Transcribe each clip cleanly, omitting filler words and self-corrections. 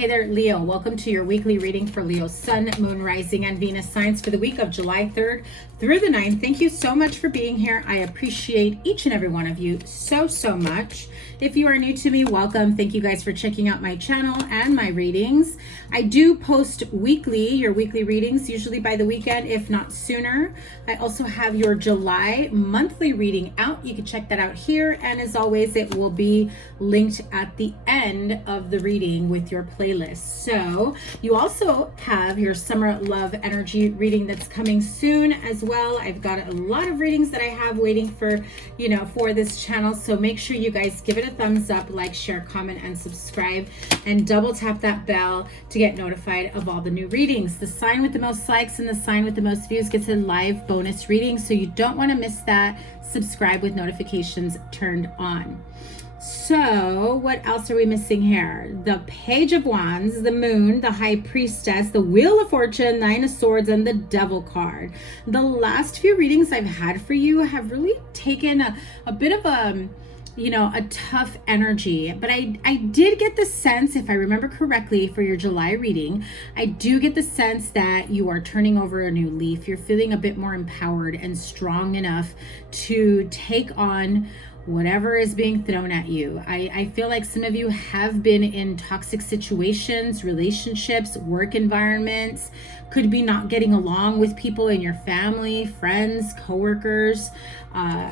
Hey there, Leo. Welcome to your weekly reading for Leo Sun, Moon, Rising, and Venus signs for the week of July 3rd through the 9th. Thank you so much for being here. I appreciate each and every one of you so much. If you are new to me, welcome. Thank you guys for checking out my channel and my readings. I do post weekly, your weekly readings, usually by the weekend, if not sooner. I also have your July monthly reading out. You can check that out here. And as always, it will be linked at the end of the reading with your playlist. So you also have your summer love energy reading that's coming soon as well. I've got a lot of readings that I have waiting for, for this channel. So make sure you guys give it a thumbs up, like, share, comment, and subscribe, and double tap that bell to get notified of all the new readings. The sign with the most likes and the sign with the most views gets a live bonus reading. So you don't want to miss that. Subscribe with notifications turned on. So what else are we missing here? The Page of Wands, the Moon, the High Priestess, the Wheel of Fortune, Nine of Swords, and the Devil card. The last few readings I've had for you have really taken a bit of a tough energy, but I did get the sense, if I remember correctly, for your July reading, I do get the sense that you are turning over a new leaf. You're feeling a bit more empowered and strong enough to take on whatever is being thrown at you. I feel like some of you have been in toxic situations, relationships, work environments, could be not getting along with people in your family, friends, coworkers,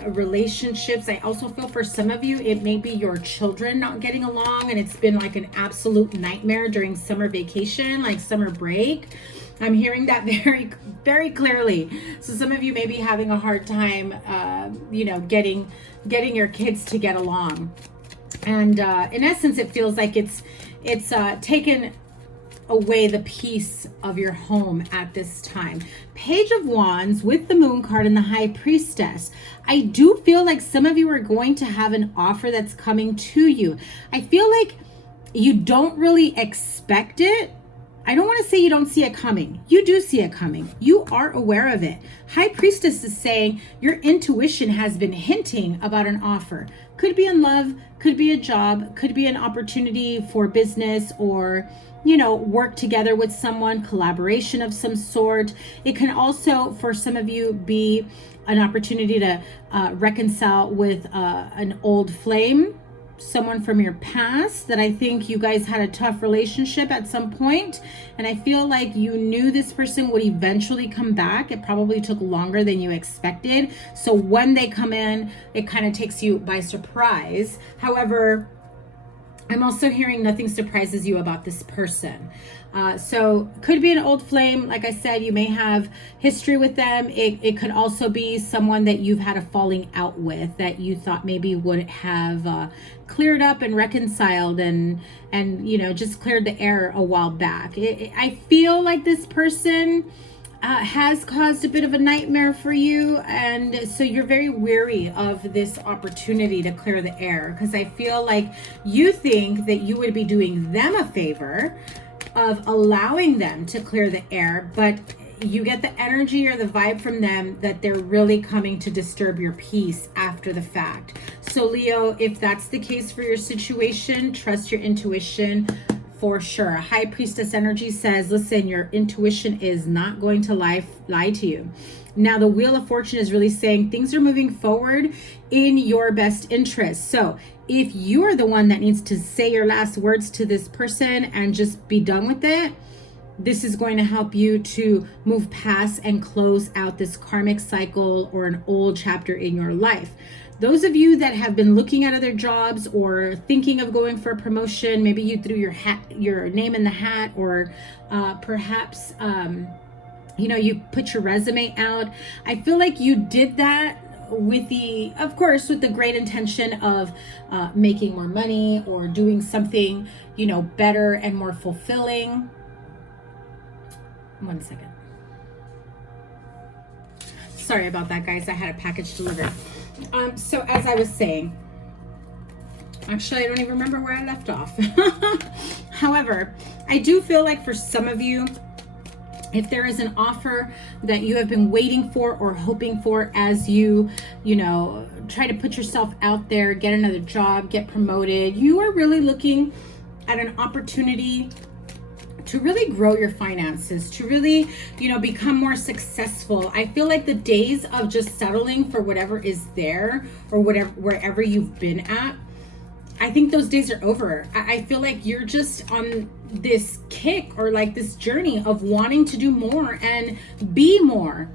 relationships. I also feel for some of you, it may be your children not getting along, and it's been like an absolute nightmare during summer vacation, like summer break. I'm hearing that very clearly. So some of you may be having a hard time, getting your kids to get along. And in essence, it feels like it's taken away the peace of your home at this time. Page of Wands with the Moon card and the High Priestess. I do feel like some of you are going to have an offer that's coming to you. I feel like you don't really expect it. I don't want to say you don't see it coming. You do see it coming. You are aware of it. High Priestess is saying your intuition has been hinting about an offer. Could be in love, could be a job, could be an opportunity for business, or work together with someone, collaboration of some sort. It can also, for some of you, be an opportunity to reconcile with an old flame, someone from your past that I think you guys had a tough relationship at some point, and I feel like you knew this person would eventually come back. It probably took longer than you expected. So when they come in, it kind of takes you by surprise. However, I'm also hearing nothing surprises you about this person. So could be an old flame. Like I said, you may have history with them. It could also be someone that you've had a falling out with that you thought maybe would have cleared up and reconciled and just cleared the air a while back. I feel like this person has caused a bit of a nightmare for you, and so you're very weary of this opportunity to clear the air, because I feel like you think that you would be doing them a favor of allowing them to clear the air, but you get the energy or the vibe from them that they're really coming to disturb your peace after the fact. So Leo, if that's the case for your situation, trust your intuition. For sure. High Priestess energy says, listen, your intuition is not going to lie to you. Now, the Wheel of Fortune is really saying things are moving forward in your best interest. So if you are the one that needs to say your last words to this person and just be done with it, this is going to help you to move past and close out this karmic cycle or an old chapter in your life. Those of you that have been looking at other jobs or thinking of going for a promotion, maybe you threw your name in the hat, or perhaps you put your resume out. I feel like you did that with the great intention of making more money or doing something better and more fulfilling. One second. Sorry about that, guys. I had a package delivered. So as I was saying, actually, I don't even remember where I left off. However, I do feel like for some of you, if there is an offer that you have been waiting for or hoping for as you try to put yourself out there, get another job, get promoted, you are really looking at an opportunity to really grow your finances, to really, you know, become more successful. I feel like the days of just settling for whatever is there or whatever, wherever you've been at, I think those days are over. I feel like you're just on this kick or like this journey of wanting to do more and be more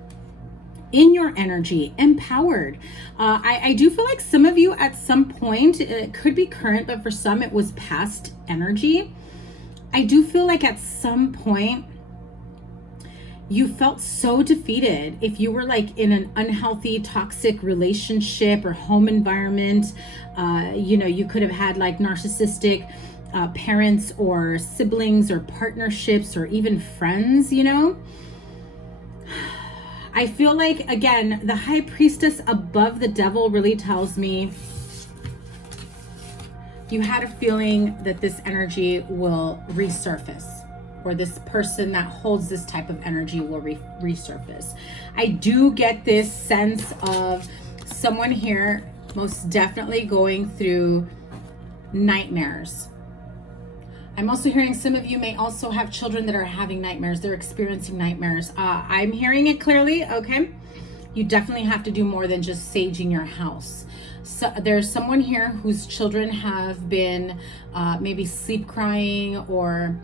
in your energy, empowered. I do feel like some of you at some point, it could be current, but for some it was past energy. I do feel like at some point you felt so defeated. If you were like in an unhealthy, toxic relationship or home environment, you know, you could have had like narcissistic parents or siblings or partnerships or even friends, you know. I feel like, again, the High Priestess above the Devil really tells me you had a feeling that this energy will resurface, or this person that holds this type of energy will resurface. I do get this sense of someone here most definitely going through nightmares. I'm also hearing some of you may also have children that are having nightmares. They're experiencing nightmares. I'm hearing it clearly, okay? You definitely have to do more than just saging your house. So there's someone here whose children have been maybe sleep crying, or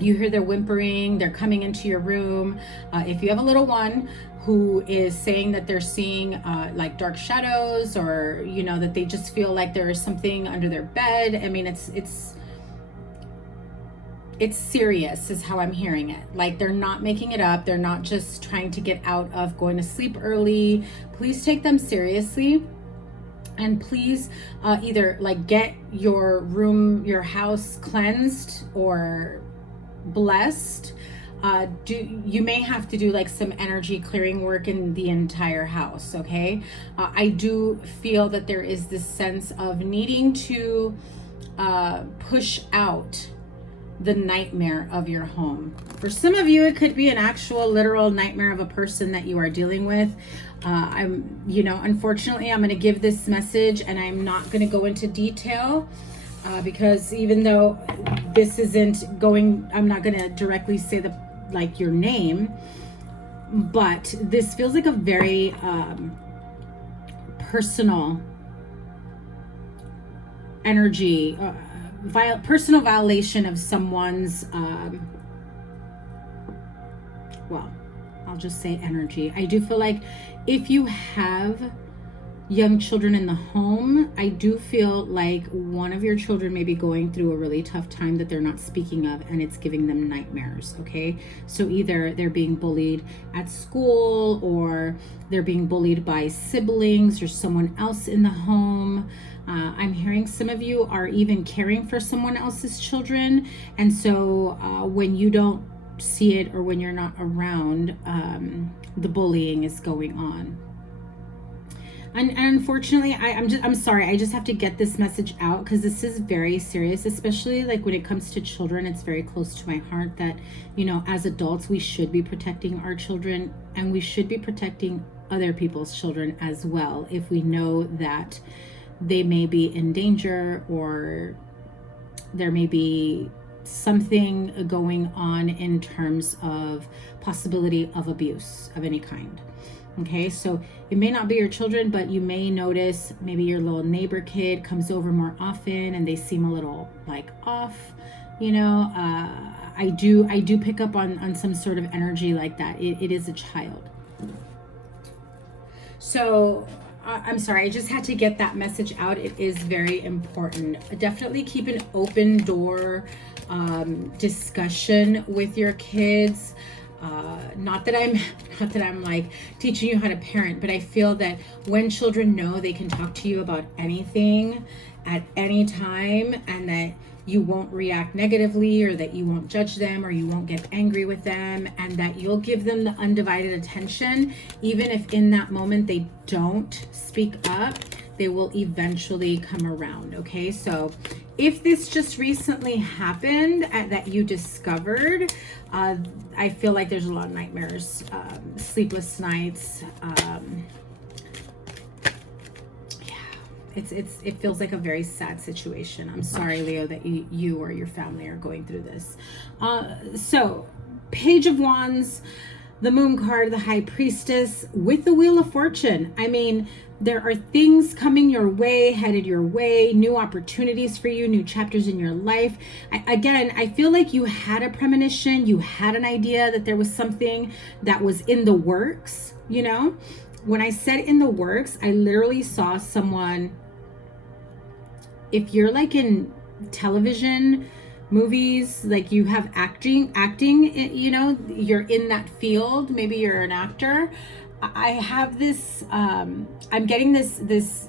you hear they're whimpering, they're coming into your room. If you have a little one who is saying that they're seeing like dark shadows, or, you know, that they just feel like there is something under their bed. I mean, it's serious is how I'm hearing it. Like, they're not making it up. They're not just trying to get out of going to sleep early. Please take them seriously. And please either like get your room, your house cleansed or blessed. You may have to do like some energy clearing work in the entire house, okay? I do feel that there is this sense of needing to push out the nightmare of your home. For some of you, it could be an actual literal nightmare of a person that you are dealing with. You know, unfortunately, I'm going to give this message and I'm not going to go into detail because even though this isn't going, I'm not going to directly say like your name, but this feels like a very personal energy, personal violation of someone's, well, I'll just say energy. I do feel like if you have young children in the home, I do feel like one of your children may be going through a really tough time that they're not speaking of, and it's giving them nightmares, okay? So either they're being bullied at school, or they're being bullied by siblings or someone else in the home. I'm hearing some of you are even caring for someone else's children, and so when you don't see it or when you're not around, the bullying is going on. And unfortunately, I'm sorry, I just have to get this message out because this is very serious, especially like when it comes to children. It's very close to my heart that, you know, as adults, we should be protecting our children, and we should be protecting other people's children as well if we know that they may be in danger, or there may be something going on in terms of possibility of abuse of any kind. Okay, so it may not be your children, but you may notice maybe your little neighbor kid comes over more often and they seem a little like off, you know. I do pick up on some sort of energy like that. It is a child. So I'm sorry, I just had to get that message out. It is very important. Definitely keep an open door discussion with your kids. Not that I'm like teaching you how to parent, but I feel that when children know they can talk to you about anything at any time, and that you won't react negatively, or that you won't judge them, or you won't get angry with them, and that you'll give them the undivided attention, even if in that moment they don't speak up, they will eventually come around. Okay, so if this just recently happened that you discovered, I feel like there's a lot of nightmares, sleepless nights. Yeah, it feels like a very sad situation. I'm sorry, Leo, that you or your family are going through this. So Page of Wands, the Moon card, the High Priestess with the Wheel of Fortune. I mean, there are things coming your way, headed your way, new opportunities for you, new chapters in your life. I feel like you had a premonition, you had an idea that there was something that was in the works, you know? When I said in the works, I literally saw someone, if you're like in television, movies, like you have acting, you know, you're in that field, maybe you're an actor. I have this, I'm getting this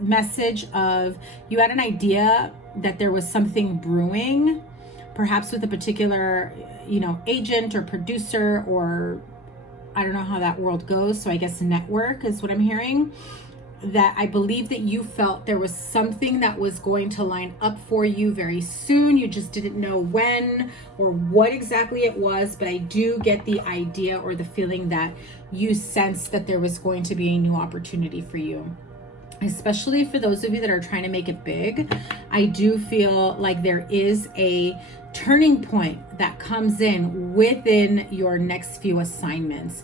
message of you had an idea that there was something brewing, perhaps with a particular, you know, agent or producer, or I don't know how that world goes. So I guess network is what I'm hearing. That I believe that you felt there was something that was going to line up for you very soon. You just didn't know when or what exactly it was, but I do get the idea or the feeling that you sensed that there was going to be a new opportunity for you. Especially for those of you that are trying to make it big, I do feel like there is a turning point that comes in within your next few assignments.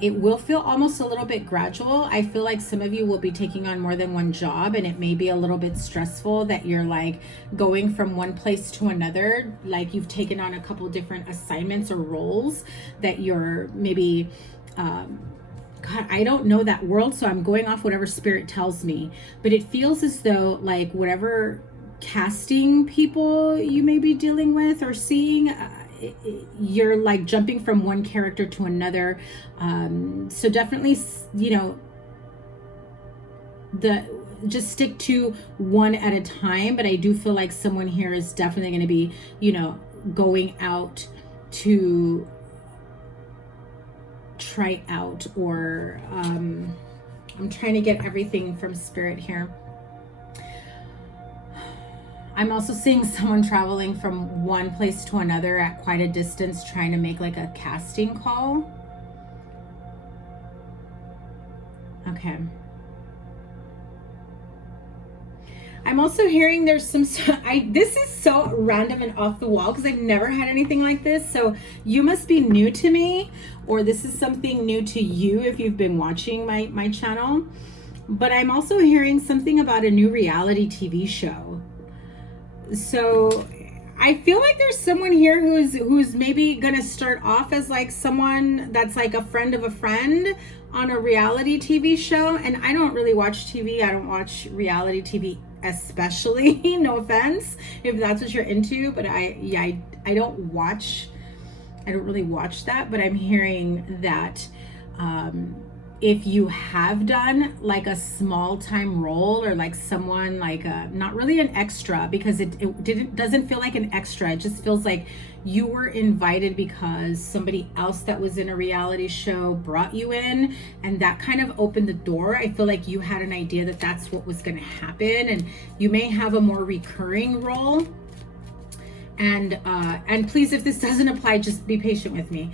It will feel almost a little bit gradual. I feel like some of you will be taking on more than one job, and it may be a little bit stressful that you're like going from one place to another, like you've taken on a couple different assignments or roles that you're maybe God, I don't know that world, so I'm going off whatever spirit tells me, but it feels as though like whatever casting people you may be dealing with or seeing, you're like jumping from one character to another. So definitely, you know, just stick to one at a time. But I do feel like someone here is definitely going to be, you know, going out to try out, or I'm trying to get everything from spirit here. I'm also seeing someone traveling from one place to another at quite a distance, trying to make like a casting call. Okay. I'm also hearing there's some, this is so random and off the wall because I've never had anything like this. So you must be new to me, or this is something new to you if you've been watching my channel. But I'm also hearing something about a new reality TV show. So I feel like there's someone here who's maybe gonna start off as like someone that's like a friend of a friend on a reality TV show. And I don't really watch TV. I don't watch reality TV especially, no offense if that's what you're into, but I don't really watch that. But I'm hearing that if you have done like a small time role, or like someone like not really an extra, because it doesn't feel like an extra, it just feels like you were invited because somebody else that was in a reality show brought you in, and that kind of opened the door. I feel like you had an idea that that's what was going to happen, and you may have a more recurring role. And please, if this doesn't apply, just be patient with me.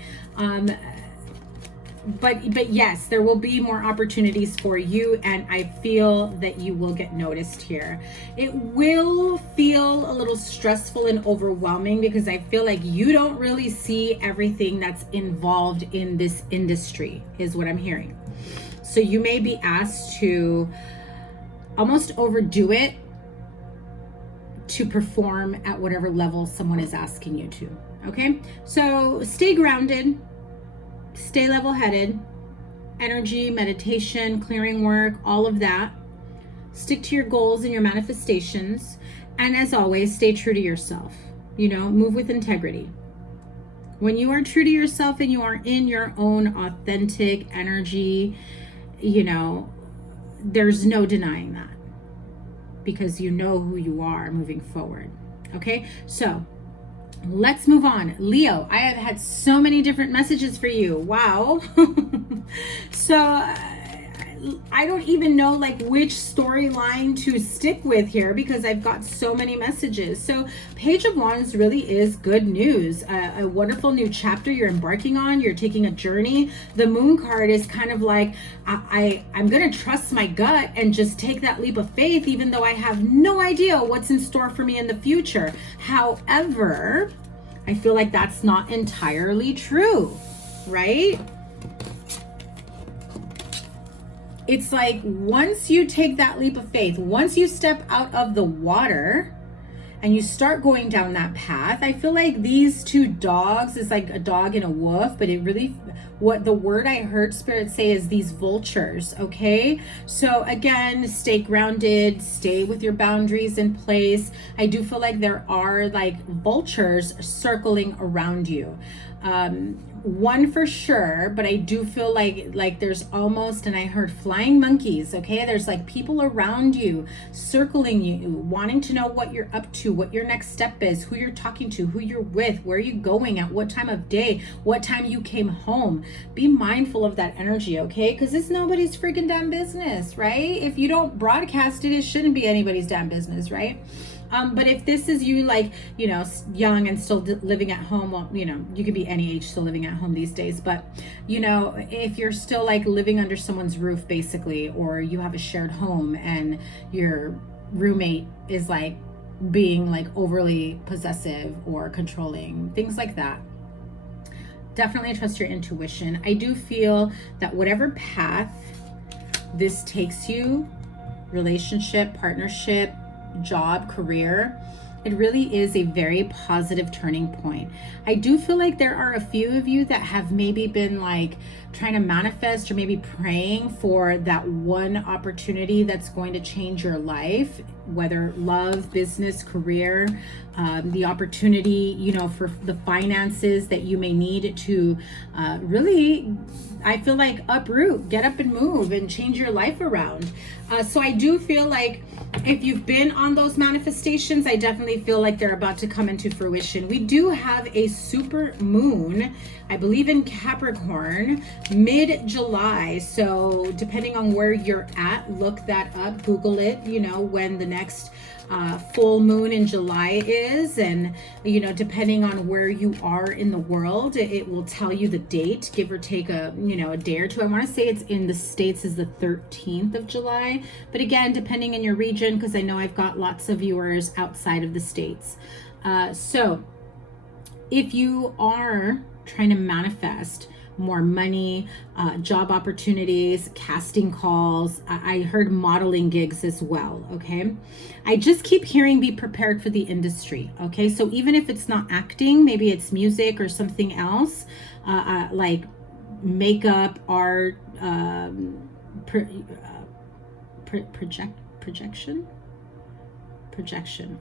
But yes, there will be more opportunities for you, and I feel that you will get noticed here. It will feel a little stressful and overwhelming because I feel like you don't really see everything that's involved in this industry, is what I'm hearing. So you may be asked to almost overdo it to perform at whatever level someone is asking you to. Okay, so stay grounded. Stay level-headed. Energy, meditation, clearing work, all of that. Stick to your goals and your manifestations. And as always, stay true to yourself. You know, move with integrity. When you are true to yourself and you are in your own authentic energy, you know, there's no denying that, because you know who you are moving forward. Okay, so let's move on. Leo, I have had so many different messages for you. Wow. So I don't even know like which storyline to stick with here because I've got so many messages. So Page of Wands really is good news, a wonderful new chapter you're embarking on. You're taking a journey. The Moon card is kind of like, I'm going to trust my gut and just take that leap of faith, even though I have no idea what's in store for me in the future. However, I feel like that's not entirely true, right? It's like once you take that leap of faith, once you step out of the water and you start going down that path, I feel like these two dogs is like a dog and a wolf, but it really, what the word I heard Spirit say is these vultures, okay? So again, stay grounded, stay with your boundaries in place. I do feel like there are like vultures circling around you. One for sure, but I do feel like there's almost, and I heard flying monkeys, okay? There's like people around you, circling you, wanting to know what you're up to, what your next step is, who you're talking to, who you're with, where you're going, at what time of day, what time you came home. Be mindful of that energy, okay? Because it's nobody's freaking damn business, right? If you don't broadcast it, it shouldn't be anybody's damn business, right? But if this is you, like, you know, young and still living at home, well, you know, you could be any age still living at home these days, but, you know, if you're still like living under someone's roof, basically, or you have a shared home and your roommate is like being like overly possessive or controlling, things like that, definitely trust your intuition. I do feel that whatever path this takes you, relationship, partnership, job, career, it really is a very positive turning point. I do feel like there are a few of you that have maybe been like trying to manifest or maybe praying for that one opportunity that's going to change your life, whether love, business, career, the opportunity, you know, for the finances that you may need to really, I feel like uproot, get up and move and change your life around. So I do feel like if you've been on those manifestations, I definitely feel like they're about to come into fruition. We do have a super moon, I believe in Capricorn, mid-July. So depending on where you're at, look that up, Google it, you know, when the next full moon in July is, and you know, depending on where you are in the world, it will tell you the date, give or take a, you know, a day or two. I want to say it's in the States is the 13th of July, but again, depending in your region, because I know I've got lots of viewers outside of the States. So if you are trying to manifest more money, job opportunities, casting calls, I heard modeling gigs as well, okay? I just keep hearing be prepared for the industry, okay? So even if it's not acting, maybe it's music or something else, like makeup, art, projection.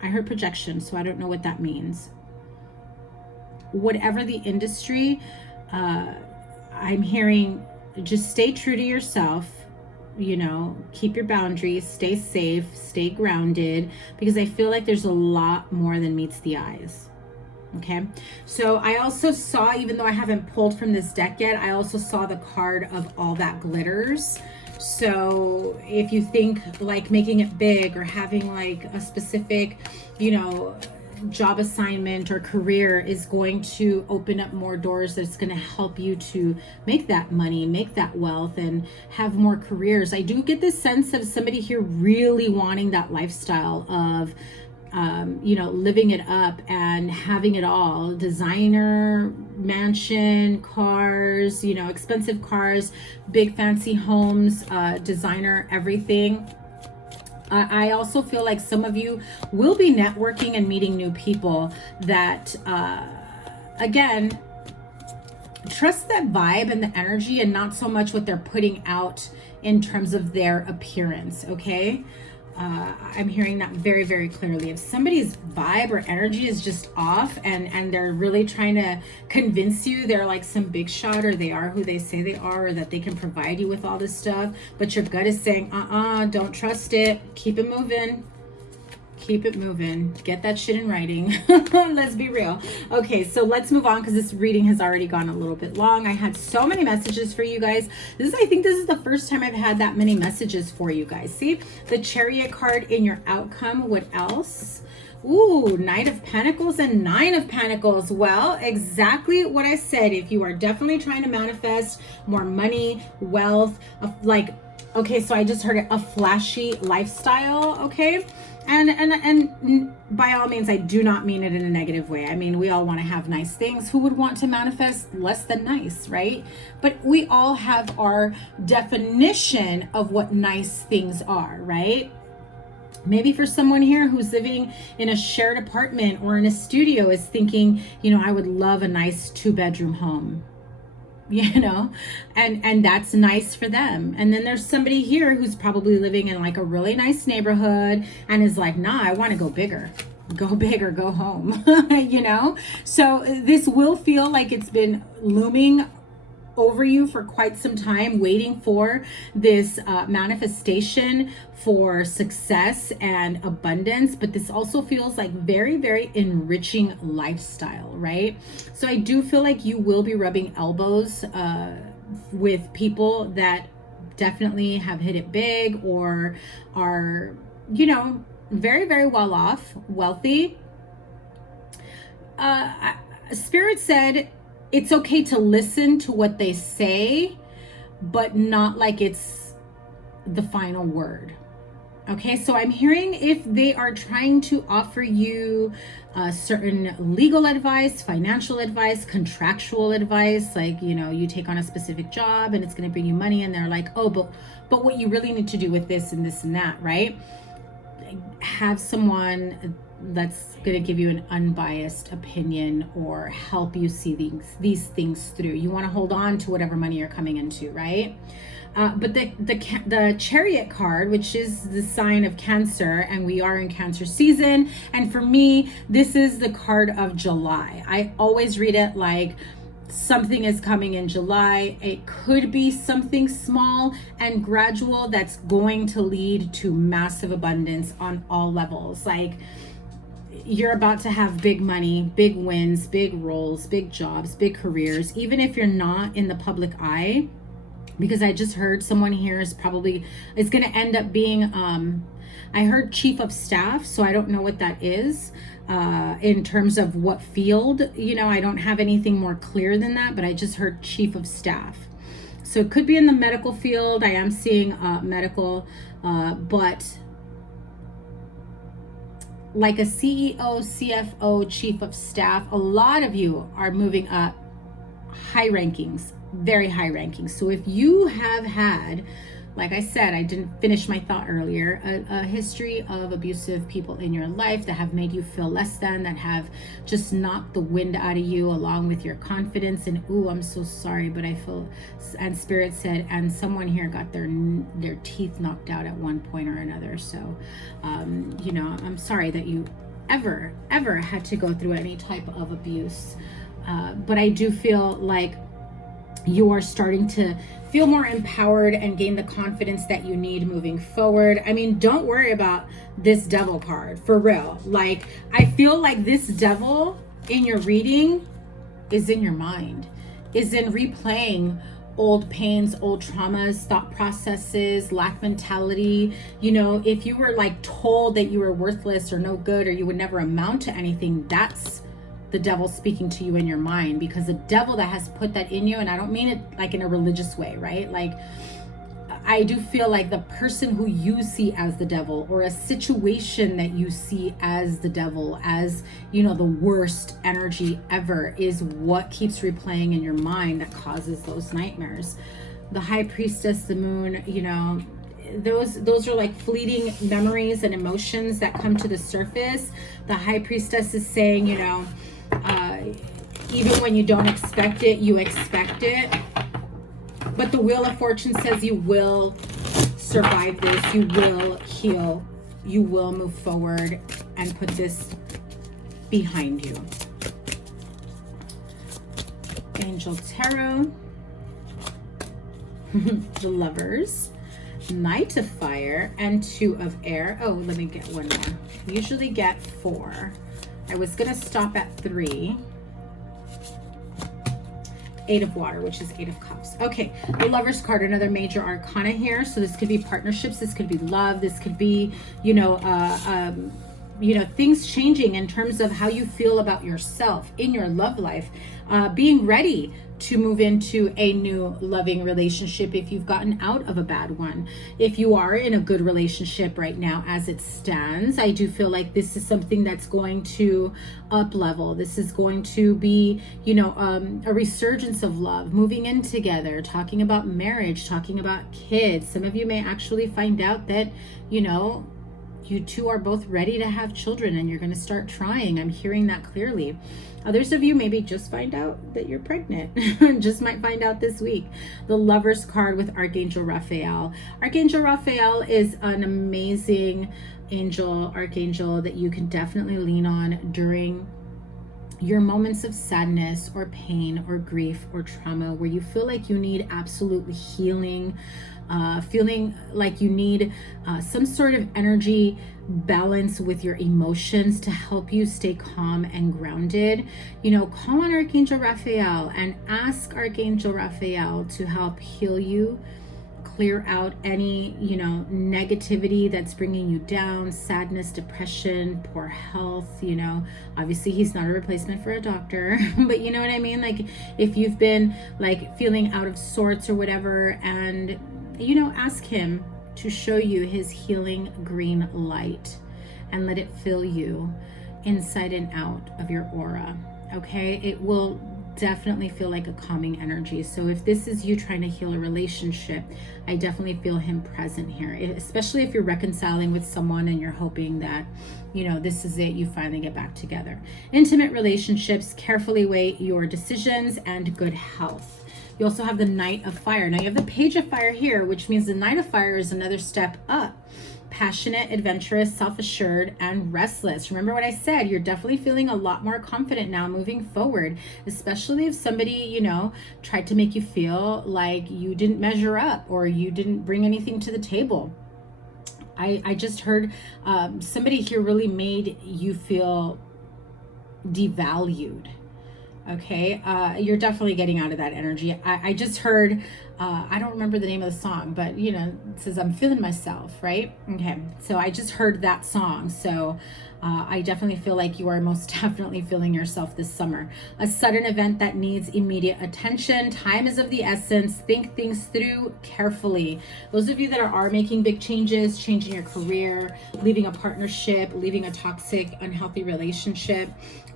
I heard projection, so I don't know what that means. Whatever the industry, I'm hearing just stay true to yourself, you know, keep your boundaries, stay safe, stay grounded, because I feel like there's a lot more than meets the eyes. Okay, so I also saw, even though I haven't pulled from this deck yet, I also saw the card of all that glitters. So if you think like making it big or having like a specific, you know, job assignment or career is going to open up more doors, that's going to help you to make that money, make that wealth, and have more careers. I do get this sense of somebody here really wanting that lifestyle of you know, living it up and having it all. Designer, mansion, cars, you know, expensive cars, big fancy homes, designer, everything. I also feel like some of you will be networking and meeting new people that, again, trust that vibe and the energy and not so much what they're putting out in terms of their appearance, okay? I'm hearing that very, very clearly. If somebody's vibe or energy is just off and they're really trying to convince you they're like some big shot, or they are who they say they are, or that they can provide you with all this stuff, but your gut is saying, don't trust it, keep it moving. Keep it moving. Get that shit in writing. Let's be real. Okay, so let's move on because this reading has already gone a little bit long. I had so many messages for you guys. I think this is the first time I've had that many messages for you guys. See, the Chariot card in your outcome. What else? Ooh, Knight of Pentacles and Nine of Pentacles. Well, exactly what I said. If you are definitely trying to manifest more money, wealth, like, okay, so I just heard it, a flashy lifestyle, okay? And by all means, I do not mean it in a negative way. I mean, we all want to have nice things. Who would want to manifest less than nice, right? But we all have our definition of what nice things are, right? Maybe for someone here who's living in a shared apartment or in a studio is thinking, you know, I would love a nice 2-bedroom home, you know, and that's nice for them. And then there's somebody here who's probably living in like a really nice neighborhood and is like, nah, I want to go bigger, go home, you know? So this will feel like it's been looming over you for quite some time, waiting for this manifestation for success and abundance. But this also feels like very, very enriching lifestyle, right? So I do feel like you will be rubbing elbows with people that definitely have hit it big or are, you know, very, very well off, wealthy. Spirit said it's okay to listen to what they say, but not like it's the final word. Okay, so I'm hearing if they are trying to offer you certain legal advice, financial advice, contractual advice, like, you know, you take on a specific job and it's going to bring you money, and they're like, oh, but what you really need to do with this and this and that, right? Have someone that's going to give you an unbiased opinion or help you see these things through. You want to hold on to whatever money you're coming into, right? But the Chariot card, which is the sign of Cancer, and we are in Cancer season, and for me, this is the card of July. I always read it like something is coming in July. It could be something small and gradual that's going to lead to massive abundance on all levels. Like, you're about to have big money, big wins, big roles, big jobs, big careers, even if you're not in the public eye, because I just heard someone here is probably, it's going to end up being, I heard chief of staff, so I don't know what that is in terms of what field, you know, I don't have anything more clear than that, but I just heard chief of staff. So it could be in the medical field. I am seeing medical, but like a CEO, CFO, chief of staff, a lot of you are moving up high rankings, very high rankings. So if you have had, like I said, I didn't finish my thought earlier, a history of abusive people in your life that have made you feel less than, that have just knocked the wind out of you along with your confidence, and ooh, I'm so sorry, but I feel, and Spirit said, and someone here got their teeth knocked out at one point or another. So, you know, I'm sorry that you ever had to go through any type of abuse. But I do feel like you are starting to feel more empowered and gain the confidence that you need moving forward. I mean, don't worry about this devil card, for real. Like, I feel like this devil in your reading is in your mind, is in replaying old pains, old traumas, thought processes, lack mentality. You know, if you were like told that you were worthless or no good or you would never amount to anything, that's the devil speaking to you in your mind, because the devil that has put that in you, and I don't mean it like in a religious way, right? Like, I do feel like the person who you see as the devil, or a situation that you see as the devil, as, you know, the worst energy ever, is what keeps replaying in your mind that causes those nightmares. The High Priestess, the Moon, you know, those are like fleeting memories and emotions that come to the surface. The High Priestess is saying, you know, even when you don't expect it, you expect it. But the Wheel of Fortune says you will survive this, you will heal, you will move forward and put this behind you. Angel Tarot, the Lovers, Knight of Fire, and 2 of Air. Oh, let me get one more. I usually get 4. I was going to stop at 3. 8 of Water, which is 8 of Cups. Okay, the Lover's card, another major arcana here. So this could be partnerships, this could be love, this could be, you know, things changing in terms of how you feel about yourself in your love life, being ready to move into a new loving relationship if you've gotten out of a bad one. If you are in a good relationship right now as it stands, I do feel like this is something that's going to up level. This is going to be, you know, a resurgence of love, moving in together, talking about marriage, talking about kids. Some of you may actually find out that, you know, you two are both ready to have children and you're going to start trying. I'm hearing that clearly. Others of you maybe just find out that you're pregnant. Just might find out this week. The Lover's card with Archangel Raphael. Archangel Raphael is an amazing archangel that you can definitely lean on during your moments of sadness or pain or grief or trauma, where you feel like you need absolute healing, feeling like you need some sort of energy balance with your emotions to help you stay calm and grounded. You know, call on Archangel Raphael and ask Archangel Raphael to help heal you, clear out any, you know, negativity that's bringing you down, sadness, depression, poor health. You know, obviously he's not a replacement for a doctor, but you know what I mean? Like if you've been like feeling out of sorts or whatever, and you know, ask him to show you his healing green light and let it fill you inside and out of your aura. Okay, it will definitely feel like a calming energy. So if this is you trying to heal a relationship, I definitely feel him present here, especially if you're reconciling with someone and you're hoping that, you know, this is it, you finally get back together. Intimate relationships, carefully weigh your decisions, and good health. You also have the Knight of Fire. Now you have the Page of Fire here, which means the Knight of Fire is another step up. Passionate, adventurous, self-assured, and restless. Remember what I said, you're definitely feeling a lot more confident now moving forward, especially if somebody, you know, tried to make you feel like you didn't measure up or you didn't bring anything to the table. I just heard somebody here really made you feel devalued. Okay, you're definitely getting out of that energy. I just heard, I don't remember the name of the song, but you know, it says, I'm feeling myself, right? Okay, so I just heard that song. So I definitely feel like you are most definitely feeling yourself this summer. A sudden event that needs immediate attention. Time is of the essence. Think things through carefully. Those of you that are making big changes, changing your career, leaving a partnership, leaving a toxic, unhealthy relationship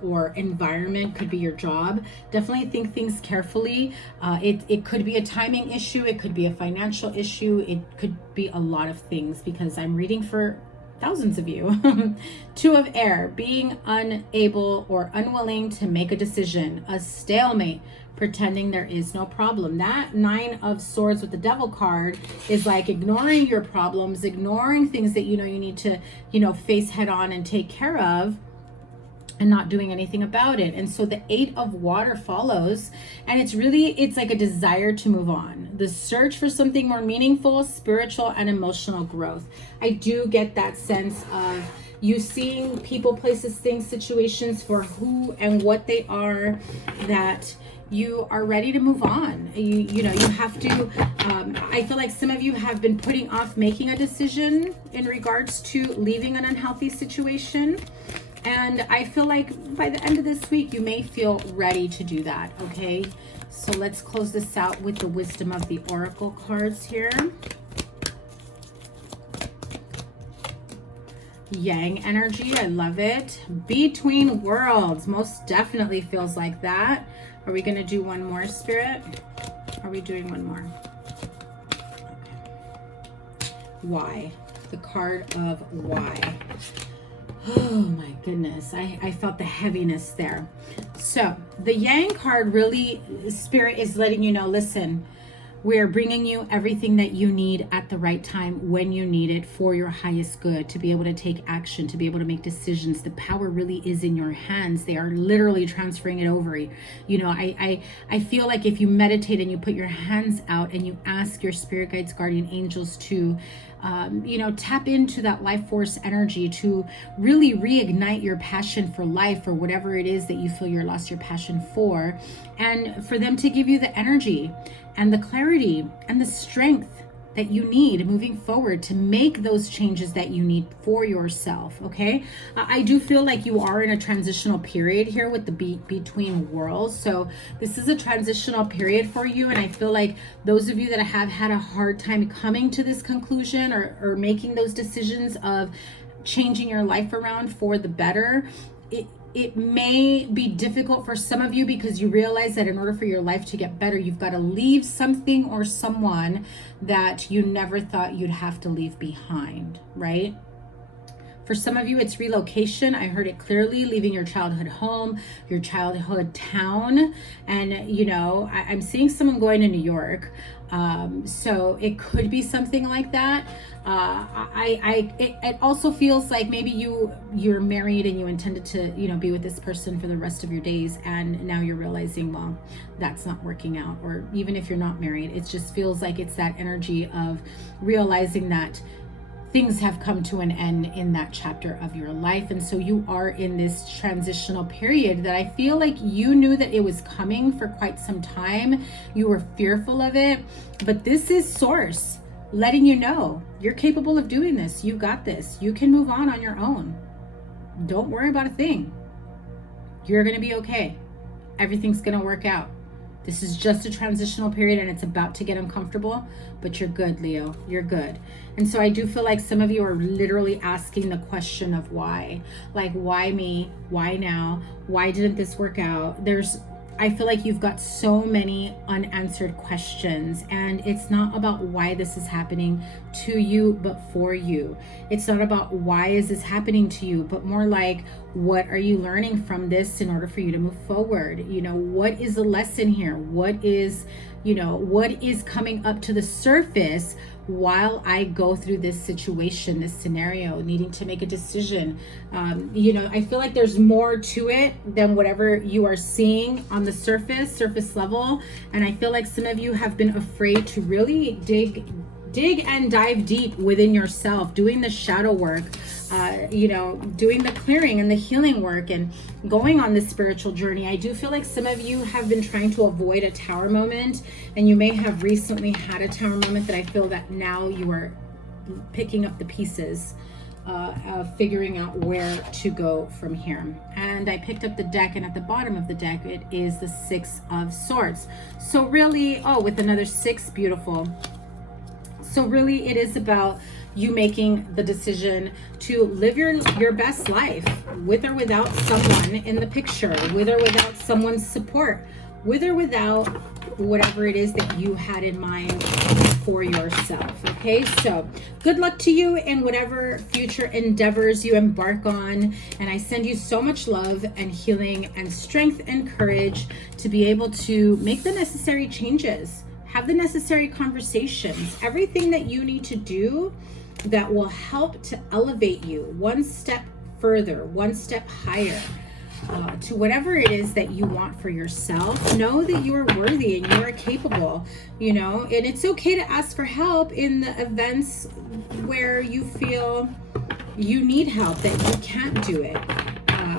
or environment, could be your job. Definitely think things carefully. It could be a timing issue. It could be a financial issue. It could be a lot of things, because I'm reading for thousands of you. 2 of Air, being unable or unwilling to make a decision. A stalemate, pretending there is no problem. That 9 of Swords with the Devil card is like ignoring your problems, ignoring things that you know you need to, you know, face head on and take care of, and not doing anything about it. And so the 8 of Water follows, and it's like a desire to move on, the search for something more meaningful, spiritual, and emotional growth. I do get that sense of you seeing people, places, things, situations for who and what they are, that you are ready to move on. You know, you have to, I feel like some of you have been putting off making a decision in regards to leaving an unhealthy situation. And I feel like by the end of this week, you may feel ready to do that, okay? So let's close this out with the wisdom of the Oracle cards here. Yang energy, I love it. Between worlds, most definitely feels like that. Are we gonna do one more, Spirit? Are we doing one more? Okay. Why? The card of why. Oh my goodness, I felt the heaviness there. So the Yang card really, Spirit is letting you know, listen, We are bringing you everything that you need at the right time when you need it for your highest good, to be able to take action, to be able to make decisions. The power really is in your hands. They are literally transferring it over. You know, I feel like if you meditate and you put your hands out and you ask your spirit guides, guardian angels to you know, tap into that life force energy to really reignite your passion for life or whatever it is that you feel you lost your passion for, and for them to give you the energy and the clarity and the strength that you need moving forward to make those changes that you need for yourself. Okay, I do feel like you are in a transitional period here with the between worlds. So this is a transitional period for you, and I feel like those of you that have had a hard time coming to this conclusion or making those decisions of changing your life around for the better, it may be difficult for some of you because you realize that in order for your life to get better, you've got to leave something or someone that you never thought you'd have to leave behind, right? For some of you, it's relocation. I heard it clearly, leaving your childhood home, your childhood town. And, you know, I'm seeing someone going to New York. So it could be something like that. It also feels like maybe you're married and you intended to, you know, be with this person for the rest of your days, and now you're realizing, well, that's not working out. Or even if you're not married, it just feels like it's that energy of realizing that things have come to an end in that chapter of your life. And so you are in this transitional period that I feel like you knew that it was coming for quite some time. You were fearful of it, but this is Source letting you know you're capable of doing this. You got this. You can move on your own. Don't worry about a thing. You're going to be okay. Everything's going to work out. This is just a transitional period and it's about to get uncomfortable, but you're good, Leo. You're good. And so I do feel like some of you are literally asking the question of why. Like, why me? Why now? Why didn't this work out? I feel like you've got so many unanswered questions, and it's not about why this is happening to you, but for you. It's not about why is this happening to you, but more like, what are you learning from this in order for you to move forward? You know, what is the lesson here? What is coming up to the surface while I go through this situation, this scenario, needing to make a decision? You know, I feel like there's more to it than whatever you are seeing on the surface level. And I feel like some of you have been afraid to really dig and dive deep within yourself, doing the shadow work, you know, doing the clearing and the healing work and going on this spiritual journey. I do feel like some of you have been trying to avoid a tower moment, and you may have recently had a tower moment that I feel that now you are picking up the pieces of figuring out where to go from here. And I picked up the deck, and at the bottom of the deck, it is the Six of Swords. So really, with another six, beautiful. So really it is about you making the decision to live your best life with or without someone in the picture, with or without someone's support, with or without whatever it is that you had in mind for yourself. Okay, so good luck to you in whatever future endeavors you embark on, and I send you so much love and healing and strength and courage to be able to make the necessary changes, have the necessary conversations, everything that you need to do that will help to elevate you one step further, one step higher, to whatever it is that you want for yourself. Know that you are worthy and you are capable, you know, and it's okay to ask for help in the events where you feel you need help, that you can't do it.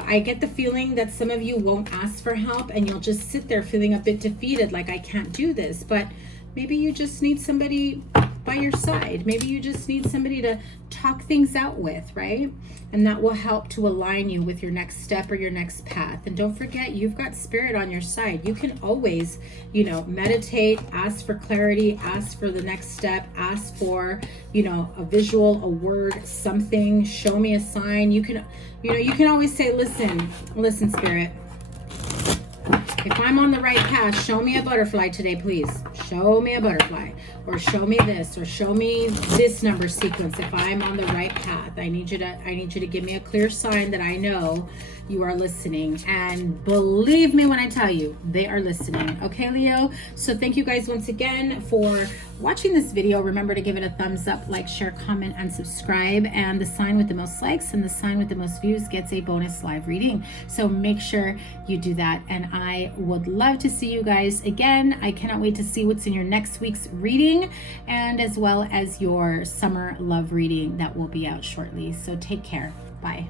I get the feeling that some of you won't ask for help and you'll just sit there feeling a bit defeated, like I can't do this. But maybe you just need somebody by your side. Maybe you just need somebody to talk things out with, right? And that will help to align you with your next step or your next path. And don't forget, you've got spirit on your side. You can always, you know, meditate, ask for clarity, ask for the next step, ask for, you know, a visual, a word, something, show me a sign. You can, you know, you can always say, listen, spirit, if I'm on the right path, show me a butterfly today, please. Show me a butterfly, or show me this, or show me this number sequence. If I'm on the right path, I need you to give me a clear sign that I know you are listening. And believe me when I tell you, they are listening. Okay, Leo? So thank you guys once again for watching this video. Remember to give it a thumbs up, like, share, comment, and subscribe. And the sign with the most likes and the sign with the most views gets a bonus live reading. So make sure you do that. And I would love to see you guys again. I cannot wait to see what's in your next week's reading, and as well as your summer love reading that will be out shortly. So take care. Bye.